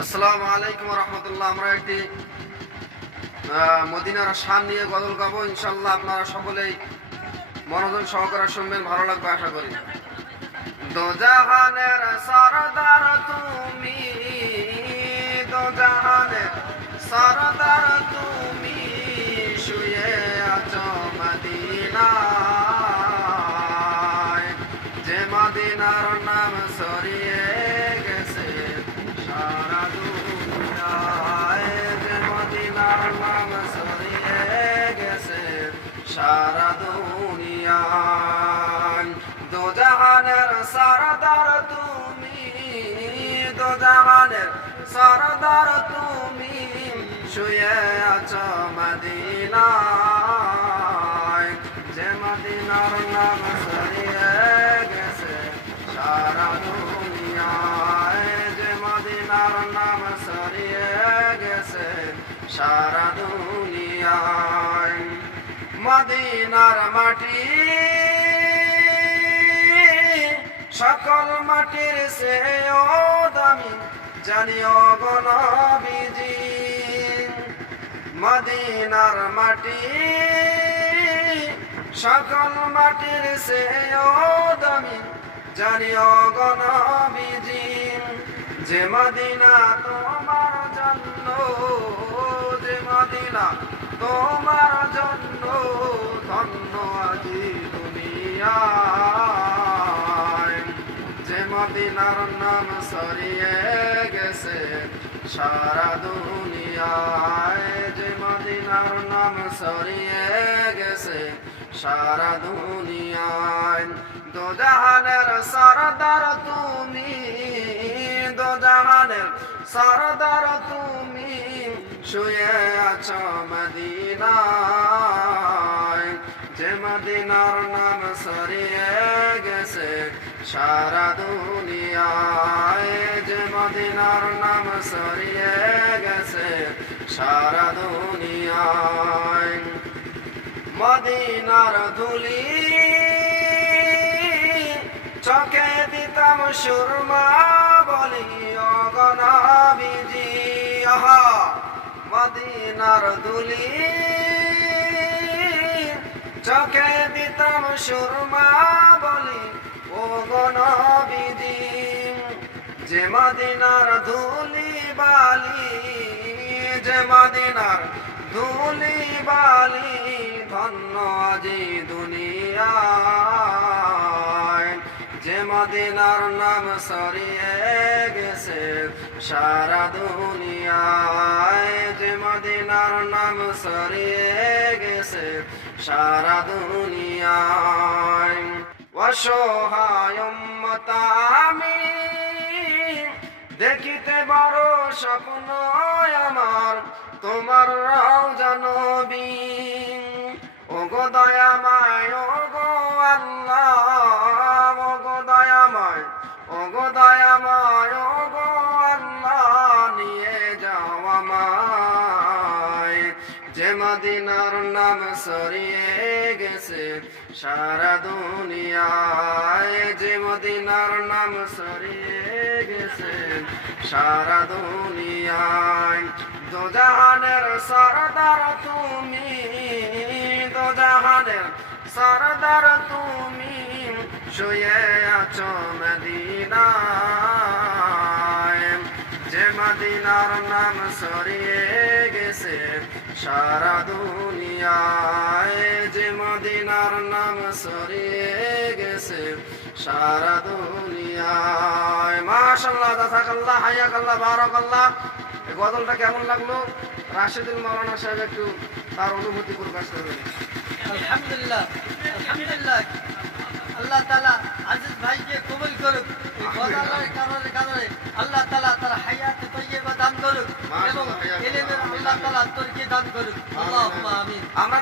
আসসালামু আলাইকুম ওয়া রাহমাতুল্লাহ। আমরা একটি মদিনার শান নিয়ে গজল গাবো। ইনশাআল্লাহ আপনারা সকলেই মনোযোগ সহকারে শুনবেন, ভালো লাগবে আশা করি। দো জাহানের সরদার তুমি, দো জাহানের সরদার তুমি, শুয়ে আছো মদিনায়, যে মদিনার নাম সরিয়ে গেছে সারা দুনিয়ায়, যে মদিনার নাম সরিয়ে গেছে সারা দুনিয়ায়। দো জাহানের সরদার তুমি, দো জাহানের সরদার তুমি, শুয়ে আছো মদিনায়, যে মদিনার নাম সরিয়ে গেছে সারা দুনিয়ায়, যে মদিনার নাম সরিয়ে গেছে সারা দুনিয়ায়। মদিনার মাটি সকল মাটির চেয়েও দামি, জানিও গো নবীজি। মদিনার মাটি সকল মাটির চেয়েও দামি, জানিও গো নবীজি। যে মদিনা তোমার জন্য, যে মদিনা তোমার জন্য, ধন্য আজি দুনিয়ায়, যে মদিনার নাম সরিয়ে গেছে সারা দুনিয়ায়, যে মদিনার নাম সরিয়ে গেছে সারা দুনিয়ায়। দো জাহানের সরদার তুমি, দো জাহানের সরদার তুমি, শুয়ে আছো মদিনায়, যে মদিনার নাম সরিয়ে গেছে সারা দুনিয়ায়, যে মদিনার নাম সরিয়ে গেছে সারা দুনিয়ায়। মদিনার ধুলি চোখে দিতাম সুরমা বলি ও গো নবীজি। আহা মদিনার ধুলি চোখে দিতাম সুরমা বলি ও গো নবীজি। যে মদিনার ধুলি বালি, যে মদিনার ধুলি বালি, ধন্য আজি দুনিয়ায়, যে মদিনার নাম সরিয়ে গেছে সারা দুনিয়ায়, যে মদিনার নাম সরিয়ে গেছে সারা দুনিয়ায়। অসহায় উম্মত আমি দেখিতে বড় স্বপ্ন আমার, তোমার রওজা নবী। ও গো দয়াময়, ও গো আল্লাহ, ও গো দয়াময়, ও গো দয়াময়, ও গো আল্লাহ, নিয়ে যাও আমায়, যে মদিনার নাম সরিয়ে গেছে সারা দুনিয়ায়, যে মদিনার নাম সরিয়ে গেছে সারা দুনিয়ায়। দো জাহানের সরদার তুমি, দো জাহানের সরদার তুমি, শুয়ে আছো মদিনায়, যে মদিনার নাম সরিয়ে গেছে সারা দুনিয়ায়, যে মদিনার নাম সরিয়ে গেছে সারা দুনিয়ায়। মাশাআল্লাহ, জাযাকাল্লাহ, হায়াকাল্লাহ, বারাকাল্লাহ। এই গজলটা কেমন লাগলো? রাশেদুল মাওলানা সাহেব একটু তার অনুভূতি প্রকাশ করবেন। আলহামদুলিল্লাহ, আলহামদুলিল্লাহ। আল্লাহ তাআলা আজিজ ভাইকে কবুল করুক। এই গজলের কারণে আল্লাহ তাআলা তার হায়াতে তৈয়বা দান করুক এবং ইলমের আল্লাহ তাআলা তরকে দান করুক। আল্লাহুম্মা আমিন। আমরা